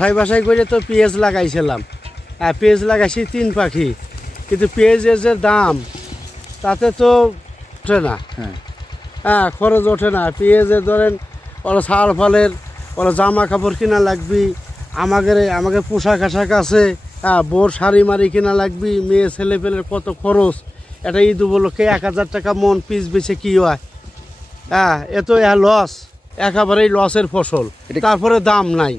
বাসায় বাসায় করে তো পেঁয়াজ লাগাইছিলাম, পেঁয়াজ লাগাইছি 3 পাখি, কিন্তু পেঁয়াজের যে দাম তাতে তো ওঠে না। খরচ ওঠে না। পেঁয়াজের ধরেন ওরা ছাড় ফলের ওরা জামা কাপড় কিনা লাগবি, আমাকে পোশাক আশাক আছে, বোর শাড়ি মারি কিনা লাগবি, মেয়ে ছেলে পেলের কত খরচ। এটা ঈদ উপলক্ষে 1000 টাকা মন পিস বেছে কি হয়? এত লস, একেবারেই লসের ফসল, তারপরে দাম নাই।